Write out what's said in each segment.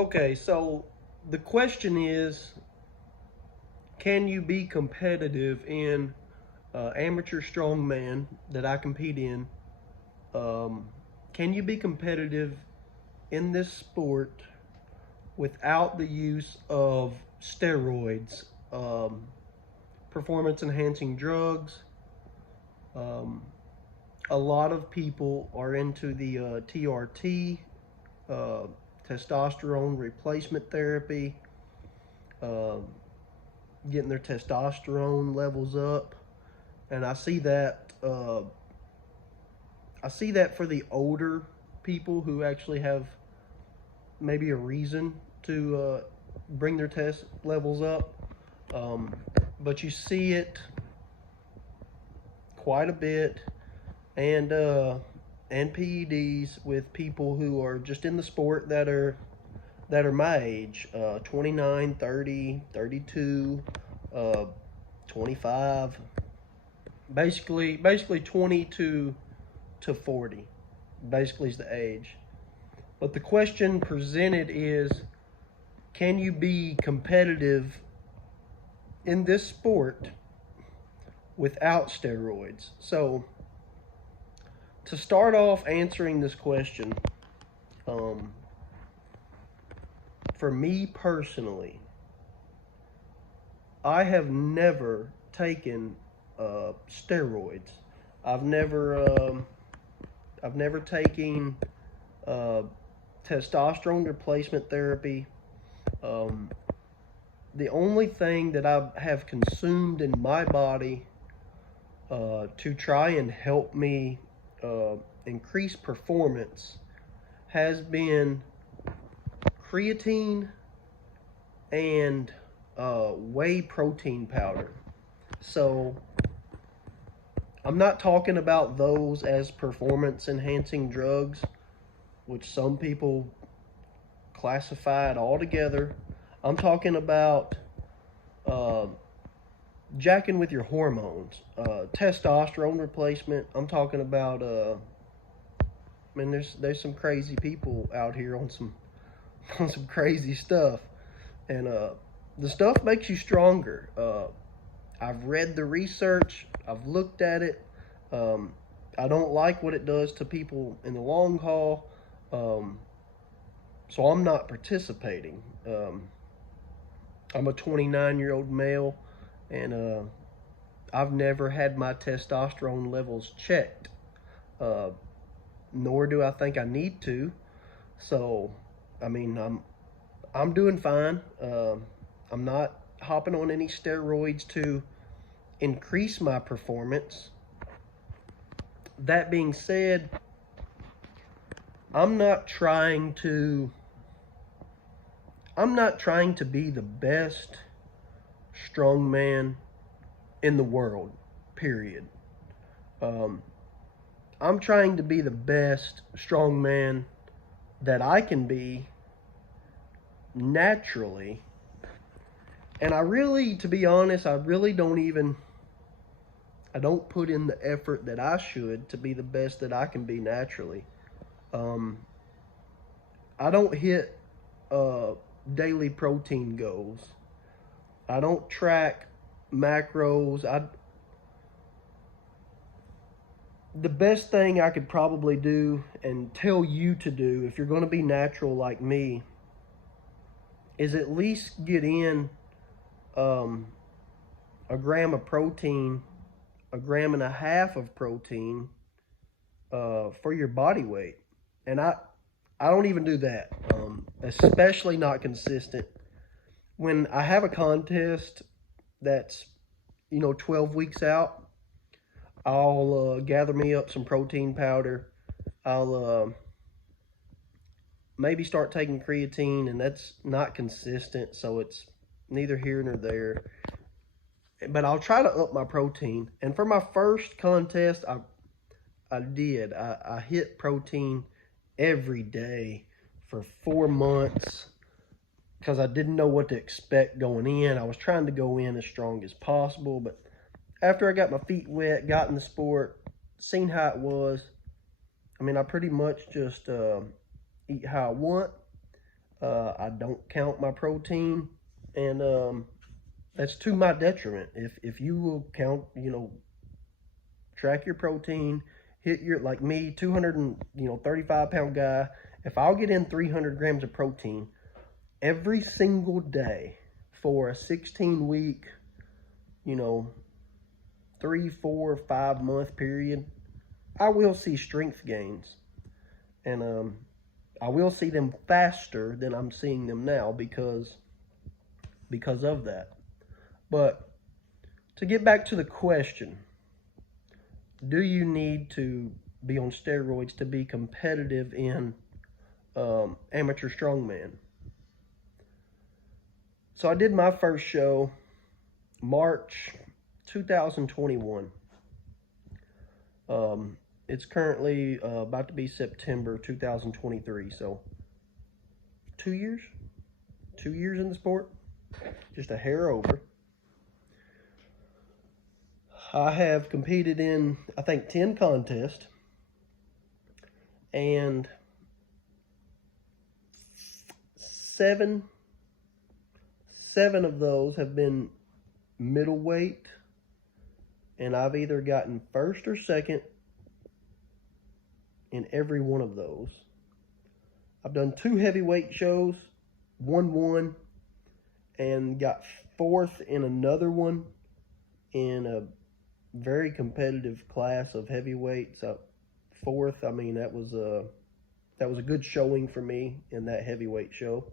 Okay, so the question is, can you be competitive in amateur strongman that I compete in? Um, can you be competitive in this sport without the use of steroids, performance enhancing drugs? Um, a lot of people are into the TRT, uh, testosterone replacement therapy, uh, getting their testosterone levels up, and I see that for the older people who actually have maybe a reason to bring their test levels up. Um, but you see it quite a bit, and PEDs with people who are just in the sport that are my age, 29, 30, 32, uh, 25, basically 20 to 40, basically is the age. But the question presented is, can you be competitive in this sport without steroids? So to start off answering this question, um, for me personally, I have never taken steroids. I've never um, I've never taken uh, testosterone replacement therapy. Um, the only thing that I have consumed in my body to try and help me uh, increase performance has been creatine and whey protein powder. So I'm not talking about those as performance enhancing drugs, which some people classify it all together. I'm talking about uh, jacking with your hormones, testosterone replacement. I'm talking about, man, there's some crazy people out here on some on some crazy stuff, and the stuff makes you stronger. I've read the research, I've looked at it. Um, I don't like what it does to people in the long haul, um, so I'm not participating. I'm a 29-year-old male, and I've never had my testosterone levels checked, uh, nor do I think I need to. So, I mean, I'm doing fine. I'm not hopping on any steroids to increase my performance. That being said, I'm not trying to I'm not trying to be the best strongman in the world. Period. Um, I'm trying to be the best strongman that I can be naturally. And I really, to be honest, I don't put in the effort that I should to be the best that I can be naturally. Um, I don't hit uh, daily protein goals. I don't track macros. The best thing I could probably do and tell you to do if you're going to be natural like me is at least get in um, a gram of protein, a gram and a half of protein for your body weight. And I don't even do that, especially not consistent. When I have a contest that's 12 weeks out, I'll gather me up some protein powder. I'll maybe start taking creatine, and that's not consistent, so it's neither here nor there. But I'll try to up my protein. And for my first contest, I hit protein every day for 4 months because I didn't know what to expect going in. I was trying to go in as strong as possible, but after I got my feet wet, got in the sport, seen how it was, I mean, I pretty much just eat how I want. I don't count my protein, and that's to my detriment. If you will count, track your protein, hit your, like me, 235 pound guy. If I'll get in 300 grams of protein every single day for a 16-week, 3, 4, 5 month period, I will see strength gains, and I will see them faster than I'm seeing them now because of that. But to get back to the question, do you need to be on steroids to be competitive in amateur strongman? So I did my first show March 2021. It's currently about to be September 2023. So 2 years? 2 years in the sport? Just a hair over. I have competed in, I think, 10 contests, and seven of those have been middleweight, and I've either gotten first or second in every one of those. I've done 2 heavyweight shows, won, and got fourth in another one in a very competitive class of heavyweights. Fourth, I mean, that was a good showing for me in that heavyweight show.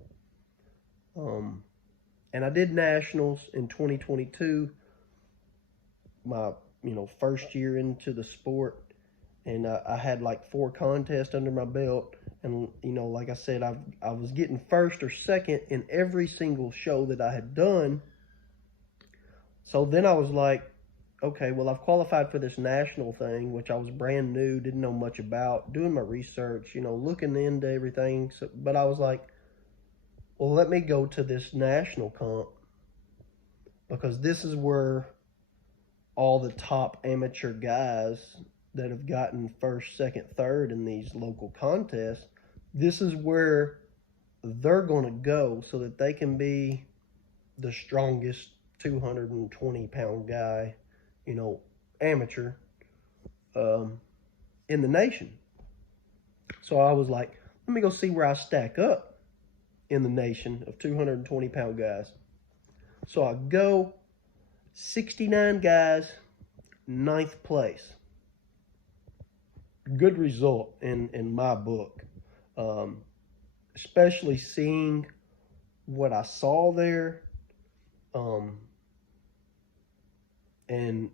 And I did nationals in 2022, my first year into the sport, and I had like 4 contests under my belt, and like I said, I was getting first or second in every single show that I had done. So then I was like, okay, well, I've qualified for this national thing, which I was brand new, didn't know much about, doing my research, looking into everything. So, but I was like, well, let me go to this national comp, because this is where all the top amateur guys that have gotten first, second, third in these local contests, this is where they're going to go so that they can be the strongest 220-pound guy, amateur in the nation. So I was like, let me go see where I stack up in the nation of 220-pound guys. So I go, 69 guys, 9th place. Good result in my book, especially seeing what I saw there, and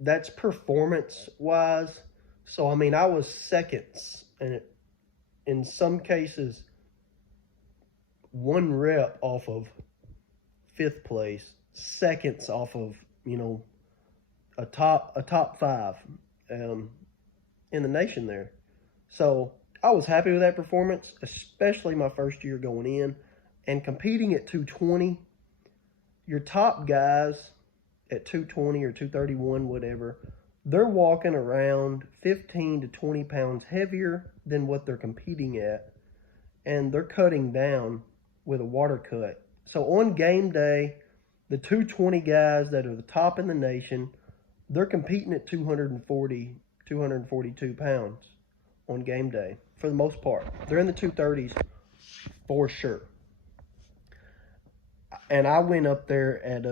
that's performance-wise. So, I mean, I was seconds, and in some cases, 1 rep off of 5th place, seconds off of, a top 5 in the nation there. So I was happy with that performance, especially my first year going in and competing at 220. Your top guys at 220 or 231, whatever, they're walking around 15 to 20 pounds heavier than what they're competing at, and they're cutting down with a water cut. So on game day, the 220 guys that are the top in the nation, they're competing at 240, 242 pounds on game day for the most part. They're in the 230s for sure. And I went up there at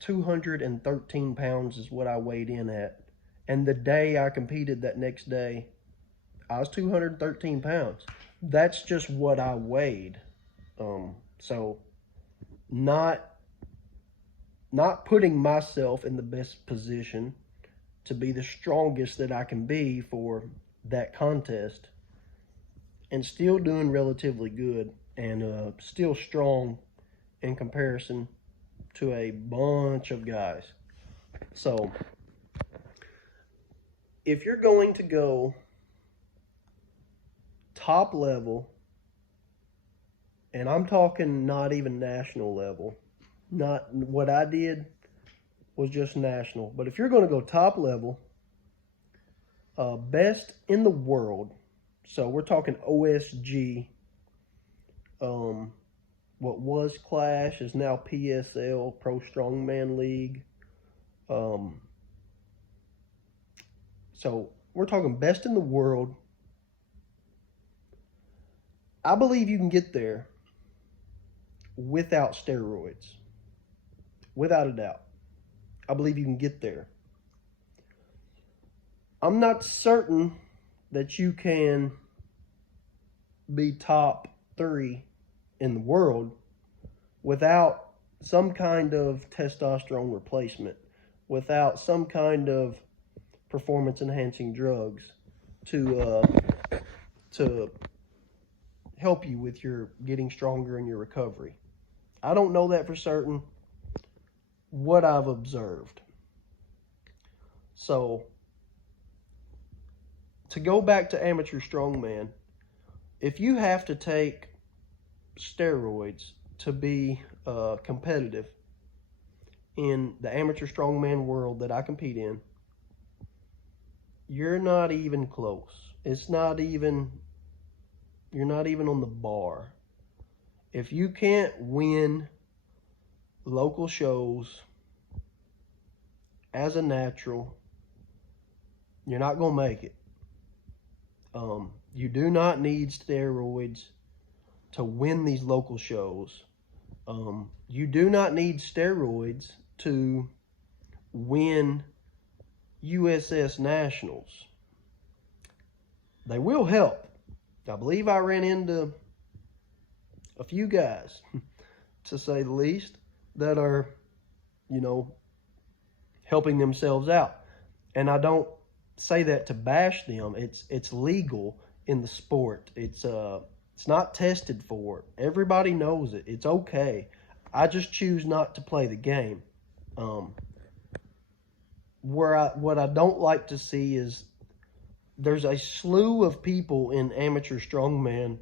213 pounds is what I weighed in at. And the day I competed, that next day, I was 213 pounds. That's just what I weighed. So not putting myself in the best position to be the strongest that I can be for that contest, and still doing relatively good, and still strong in comparison to a bunch of guys. So if you're going to go top level, and I'm talking not even national level, not what I did was just national, but if you're going to go top level, best in the world, so we're talking OSG, What was Clash is now PSL, Pro Strongman League. So we're talking best in the world. I believe you can get there without steroids. Without a doubt. I believe you can get there. I'm not certain that you can be top 3 in the world without some kind of testosterone replacement, without some kind of performance enhancing drugs to help you with your getting stronger in your recovery. I don't know that for certain. What I've observed. So, to go back to amateur strongman, if you have to take steroids to be competitive in the amateur strongman world that I compete in, you're not even close. You're not even on the bar. If you can't win local shows as a natural, you're not going to make it. You do not need steroids to win these local shows. You do not need steroids to win USS Nationals. They will help. I believe I ran into a few guys, to say the least, that are, helping themselves out. And I don't say that to bash them. It's legal in the sport. It's not tested for. Everybody knows it. It's okay. I just choose not to play the game. What I don't like to see is there's a slew of people in amateur strongman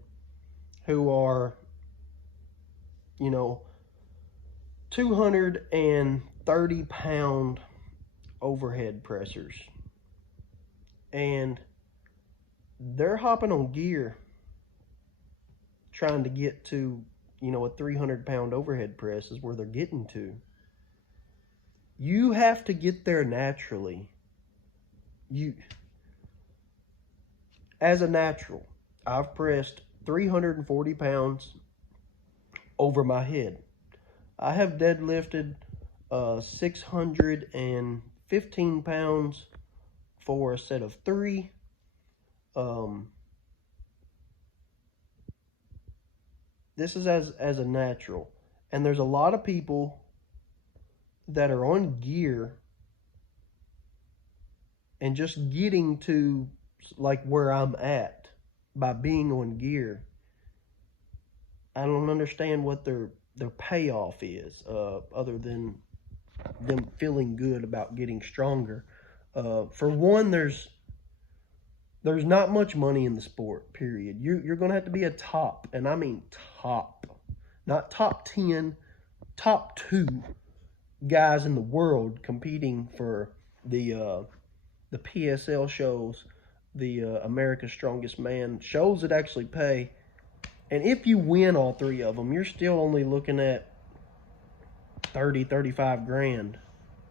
who are, 230-pound overhead pressers. And they're hopping on gear trying to get to, a 300-pound overhead press is where they're getting to. You have to get there naturally. As a natural, I've pressed 340 pounds over my head. I have deadlifted 615 pounds for a set of 3. This is as a natural. And there's a lot of people that are on gear and just getting to like where I'm at by being on gear. I don't understand what their payoff is, other than them feeling good about getting stronger. For one, there's not much money in the sport, period. You're going to have to be a top, and I mean top, not top 10, top 2 guys in the world competing for the PSL shows, the America's Strongest Man shows that actually pay. And if you win all 3 of them, you're still only looking at 30, 35 grand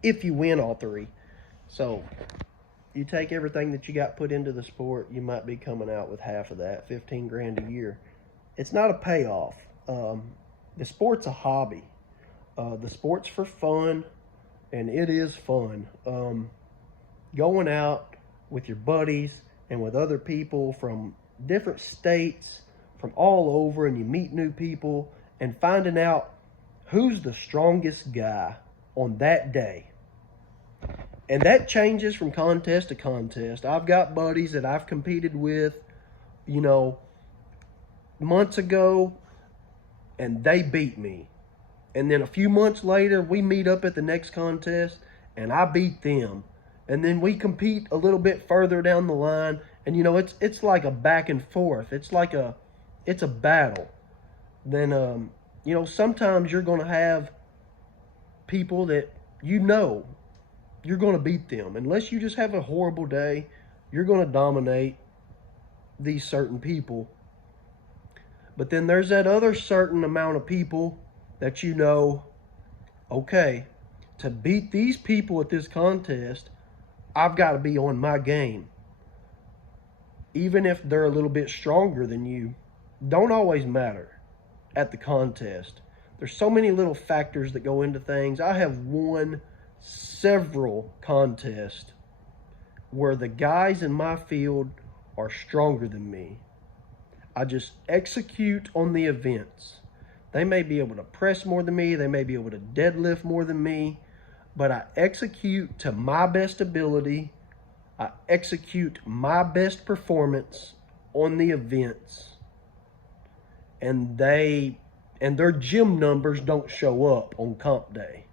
if you win all 3. So you take everything that you got put into the sport, you might be coming out with half of that, 15 grand a year. It's not a payoff. The sport's a hobby. The sport's for fun, and it is fun. Going out with your buddies and with other people from different states, from all over, and you meet new people, and finding out who's the strongest guy on that day. And that changes from contest to contest. I've got buddies that I've competed with, months ago, and they beat me. And then a few months later, we meet up at the next contest, and I beat them. And then we compete a little bit further down the line, and it's like a back and forth. It's a battle. Then sometimes you're going to have people that you're going to beat them. Unless you just have a horrible day, you're going to dominate these certain people. But then there's that other certain amount of people that you know, okay, to beat these people at this contest, I've got to be on my game. Even if they're a little bit stronger than you, don't always matter at the contest. There's so many little factors that go into things. I have won several contests where the guys in my field are stronger than me. I just execute on the events. They may be able to press more than me, they may be able to deadlift more than me, but I execute to my best ability. I execute my best performance on the events. And their gym numbers don't show up on comp day.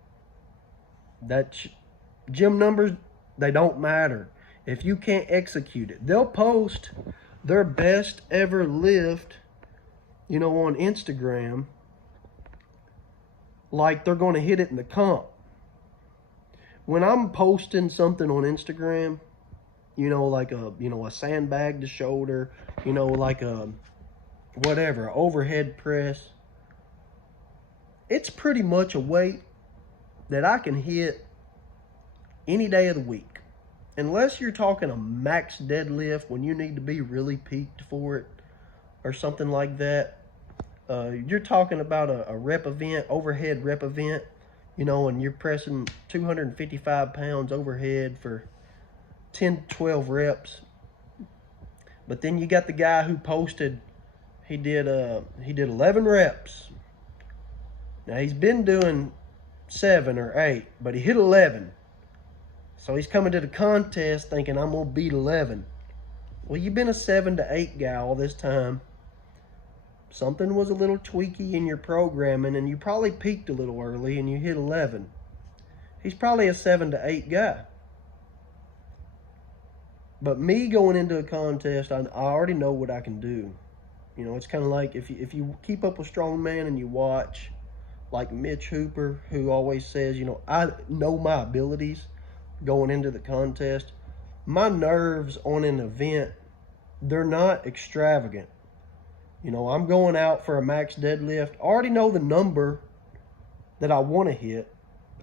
Gym numbers, they don't matter if you can't execute it. They'll post their best ever lift, on Instagram, like they're going to hit it in the comp. When I'm posting something on Instagram, like a sandbag to shoulder, like a whatever, overhead press, it's pretty much a weight that I can hit any day of the week. Unless you're talking a max deadlift when you need to be really peaked for it or something like that. You're talking about a rep event, overhead rep event, and you're pressing 255 pounds overhead for 10, 12 reps. But then you got the guy who posted, he did 11 reps. Now he's been doing 7 or 8, but he hit 11. So he's coming to the contest thinking I'm going to beat 11. Well, you've been a 7 to 8 guy all this time. Something was a little tweaky in your programming, and you probably peaked a little early and you hit 11. He's probably a 7 to 8 guy. But me going into a contest, I already know what I can do. It's kind of like if you keep up with strongman and you watch, like Mitch Hooper, who always says, I know my abilities going into the contest. My nerves on an event, they're not extravagant. I'm going out for a max deadlift. I already know the number that I want to hit.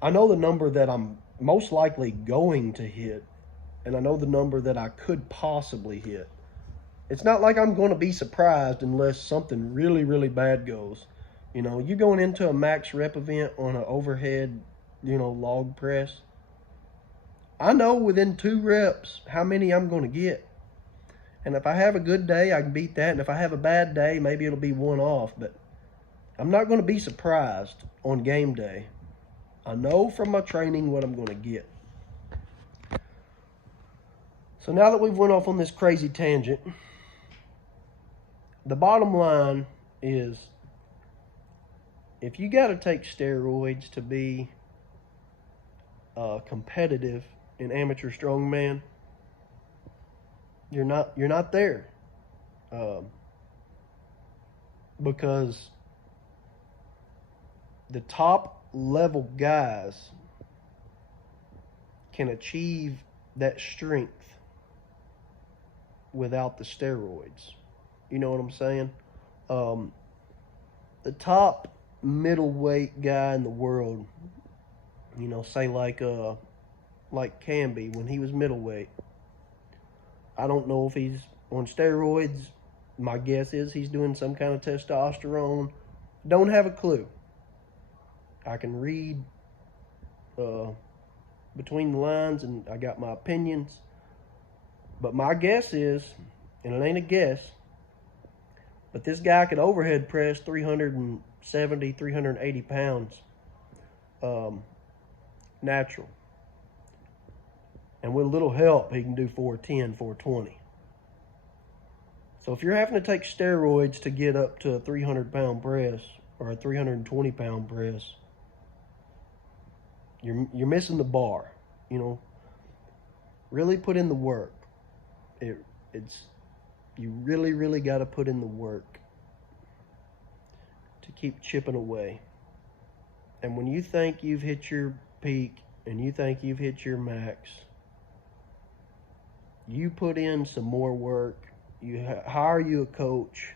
I know the number that I'm most likely going to hit. And I know the number that I could possibly hit. It's not like I'm going to be surprised unless something really, really bad goes. You're going into a max rep event on an overhead, log press. I know within 2 reps how many I'm going to get. And if I have a good day, I can beat that. And if I have a bad day, maybe it'll be one off. But I'm not going to be surprised on game day. I know from my training what I'm going to get. So now that we've went off on this crazy tangent, the bottom line is, if you got to take steroids to be competitive in amateur strongman, you're not there, because the top level guys can achieve that strength without the steroids. You know what I'm saying? The top middleweight guy in the world, say like Canby when he was middleweight. I don't know if he's on steroids. My guess is he's doing some kind of testosterone. Don't have a clue. I can read between the lines, and I got my opinions. But my guess is, and it ain't a guess, but this guy could overhead press 370, 380 pounds natural. And with a little help, he can do 410, 420. So if you're having to take steroids to get up to a 300-pound press or a 320-pound press, you're missing the bar. Really put in the work. You really got to put in the work to keep chipping away. And when you think you've hit your peak and you think you've hit your max, you put in some more work. You hire you a coach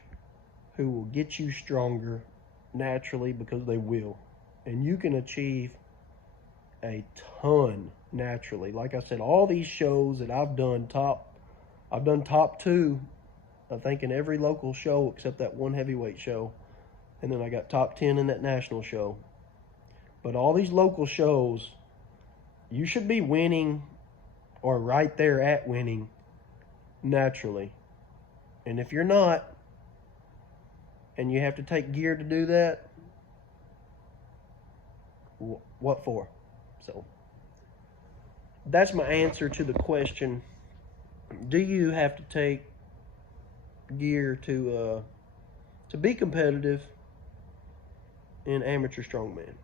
who will get you stronger naturally, because they will. And you can achieve a ton naturally. Like I said, all these shows that I've done top 2, I think, in every local show except that one heavyweight show. And then I got top 10 in that national show. But all these local shows, you should be winning or right there at winning naturally. And if you're not, and you have to take gear to do that, what for? So that's my answer to the question. Do you have to take gear to be competitive in amateur strongman?